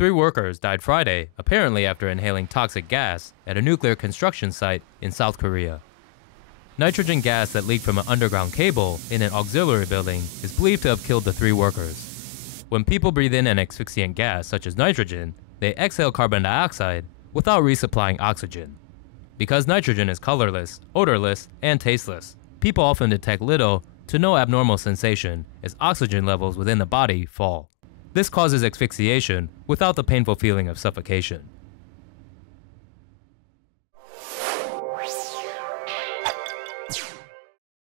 3 workers died Friday, apparently after inhaling toxic gas at a nuclear construction site in South Korea. Nitrogen gas that leaked from an underground cable in an auxiliary building is believed to have killed the 3 workers. When people breathe in an asphyxiant gas such as nitrogen, they exhale carbon dioxide without resupplying oxygen. Because nitrogen is colorless, odorless, and tasteless, people often detect little to no abnormal sensation as oxygen levels within the body fall. This causes asphyxiation without the painful feeling of suffocation.